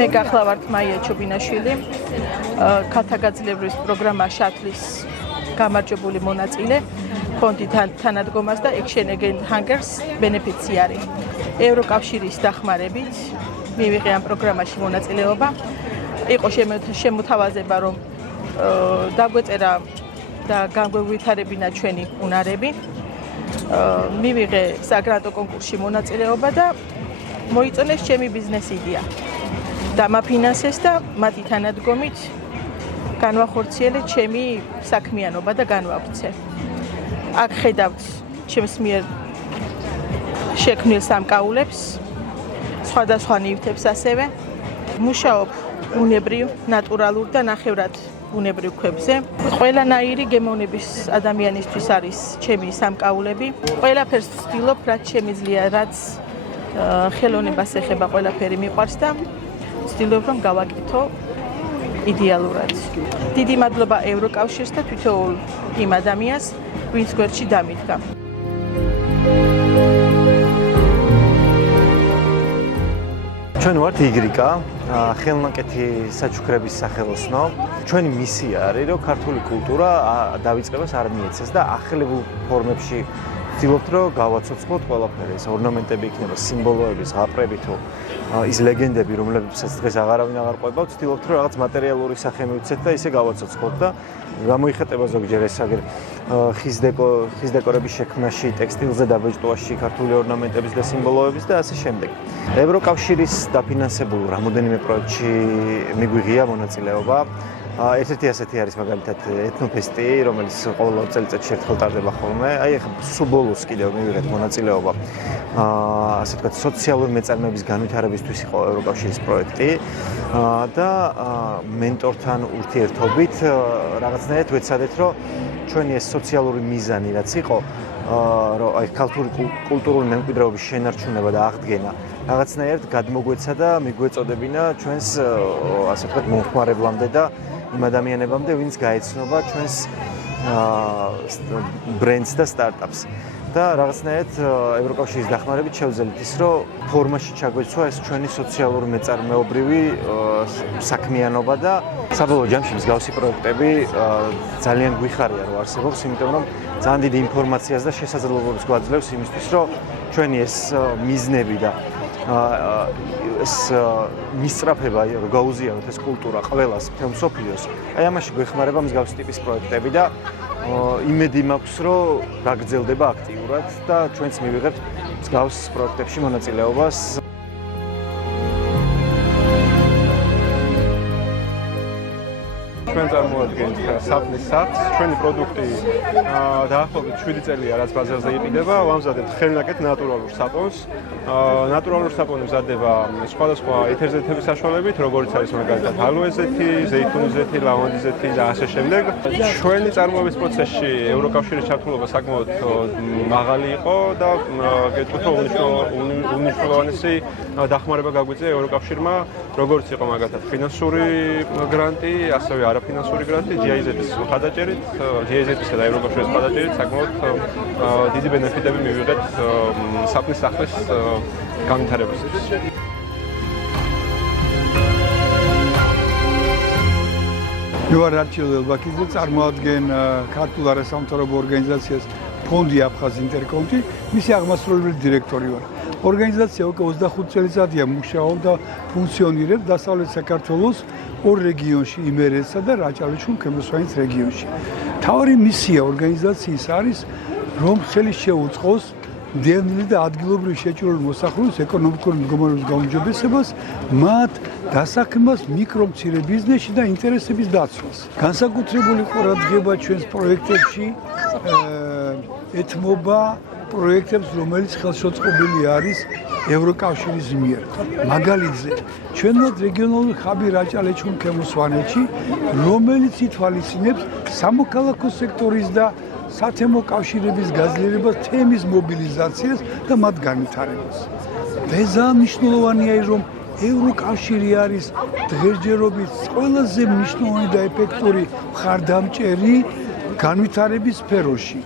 მე გახლავართ მაია ჩობინაშვილი, ქალთაგაძლიერების პროგრამა შატლის გამარჯვებული მონაწილე, ფონდი თანადგომას და Action Against Hunger ბენეფიციარი. ევროკავშირის დახმარებით მივიღე ამ პროგრამაში მონაწილეობა. იყო შემოთავაზება, რომ დაგვეწერა და განგვევითარებინა ჩვენი უნარები. მივიღე საგრანტო კონკურსში მონაწილეობა და მოიწონეს ჩემი ბიზნეს იდეა. დამაფინანსეს და მათი თანადგომით განვახორციელე ჩემი საქმიანობა და განვავრცე. აქ ხედავთ ჩემს მიერ შექმნილ სამკაულებს, სხვადასხვა ნივთებს ასევე. მუშაობ ბუნებრივ, ნატურალურ და ნახევრად ბუნებრივ ქვებზე. ყველანაირი გემოვნების ადამიანისთვის არის ჩემი სამკაულები. ყველაფერს ვცდილობ, რაც შემიძლია, რაც ხელოვნებას ეხება, ყველაფერი მიყვარს და ვცდილობ, რომ გავაკეთო იდეალურად. დიდი მადლობა ევროკავშირს და თითოეულ იმ ადამიანს, ვინც გვერდში დამიდგა. ჩვენ ვართ იგრიკა, ხელნაკეთი საჩუქრების სახელოსნო. ჩვენი მისია არის, რომ ქართული კულტურა დავიწყებას არ მიეცეს და ახლებულ ფორმებში ვცდილობთ, რომ გავაცოცხლოთ ყველაფერი. ეს ორნამენტები იქნება, სიმბოლოები, ზღაპრები თუ ის ლეგენდები, რომლებსაც დღეს აღარავინ აღარ ყვება, ვცდილობთ, რომ რაღაც მატერიალური სახე მივცეთ და ისე გავაცოცხლოთ და გამოიხატება ზოგჯერ ეს ხის დეკორების შექმნაში, ტექსტილზე დაბეჭდვაში, ქართული ორნამენტების და სიმბოლოების და ასე შემდეგ. ევროკავშირის დაფინანსებულ რამოდენიმე პროექტში მიგვიღია მონაწილეობა. ერთ-ერთი ასეთი არის მაგალითად ეთნოფესტი, რომელიც ყოველ წელიწადში ერთხელ ტარდება ხოლმე. აი ახლა სულ ბოლოს კიდევ მივიღეთ მონაწილეობა. ასე ვთქვათ, სოციალური მეწარმეების განვითარებისთვის იყო ევროკავშირის პროექტი და მენტორთან ურთიერთობით რაღაცნაირად ვეცადეთ, რომ ჩვენი ეს სოციალური მიზანი რაც იყო, რომ აი ქართული კულტურული მემკვიდრეობის შენარჩუნება და აღდგენა რაღაცნაირად გადმოგვეცა და მიგვეწოდებინა ჩვენს ასე ვთქვათ მომხმარებლამდე და იმ ადამიანებამდე, ვინც გაეცნობა ჩვენს ბრენდს და სტარტაპს. და რაღაცნაირად ევროკავშირის დახმარებით შევძელით ის, რომ ფორმაში ჩაგვეცვა ეს ჩვენი სოციალური მეწარმეობრივი საქმიანობა და საბოლოო ჯამში მსგავსი პროექტები ძალიან გვიხარია, რომ არსებობს, იმიტომ რომ ძალიან დიდი ინფორმაციას და შესაძლებლობებს გვაძლევს იმისთვის, რომ ჩვენი ეს მიზნები და ეს მისწრაფება გაუზიაროთ ეს კულტურა ყველას მთელ მსოფლიოს. აი ამაში გვეხმარება მსგავსი ტიპის პროექტები და იმედი მაქვს, რომ გაგრძელდება აქტიურად და ჩვენც მივიღებთ მსგავს პროექტებში მონაწილეობას. ჩვენ წარმოადგენთ საპნის სახლს. ჩვენი პროდუქტი დაახლოებით 7 წელია, რაც ბაზარზე იყიდება. ვამზადებთ ხელნაკეთ ნატურალურ საპონს. ნატურალური საპონი მზადდება სხვადასხვა ეთერზეთების საშუალებით, როგორც არის მაგალითად ალოე ზეთი, ზეითუნის ზეთი, ლავანდის ზეთი და ასე შემდეგ. ჩვენი წარმოების პროცესში ევროკავშირის ჩართულობა საკმაოდ მაღალი იყო და გეტყვით, რომ უნიშნულოვანესი დახმარება გაგვიწია ევროკავშირმა, როგორც იყო მაგალითად ფინანსური გრანტი, ასევე არაფინანსური გრანტი, GIZ-ის მხარდაჭერით, GIZ-ისა და ევროკავშირის მხარდაჭერით საკმაოდ დიდი ბენეფიტები მივიღეთ საპნის სახლის განვითარებისთვის. მე ვარ არჩილ ელბაქიძე, წარმოადგენ ქართულ არასამთავრობო ორგანიზაციას ფონდი აფხაზ ინტერკონტი, მისი აღმასრულებელი დირექტორი ვარ. ორგანიზაცია უკვე 25 წელიწადია მუშაობს და ფუნქციონირებს დასავლეთ საქართველოს ორ რეგიონში, იმერეთსა და რაჭა-ლეჩხუმ-ქემოსვანის რეგიონში. მთავარი მისია ორგანიზაციის არის, რომ ხელი შეუწყოს დევნილი და ადგილობრივი შეჭრილი მოსახლეობის ეკონომიკური მდგომარეობის გაუმჯობესებას, მათ დასაქმებას მიკრომცირე ბიზნესში და ინტერესების დაცვას. განსაკუთრებული ყურადღება ჩვენს პროექტებში ეთმობა პროექტებს, რომელიც ხელშეწყობილი არის ევროკავშირის მიერ. მაგალითზე, ჩვენმა რეგიონალური ხაბი რაჭა-ლეჩხუმ-ქემოსვანეთში, რომელიც ითვალისწინებს სამოქალაქო სექტორის და სათემო კავშირების გაძლიერებას, თემის მობილიზაციას და მათ განვითარებას. ძალიან მნიშვნელოვანია, რომ ევროკავშირი არის დღესჯერობით ყველაზე მნიშვნელოვანი და ეფექტური მხარდამჭერი განვითარების სფეროში.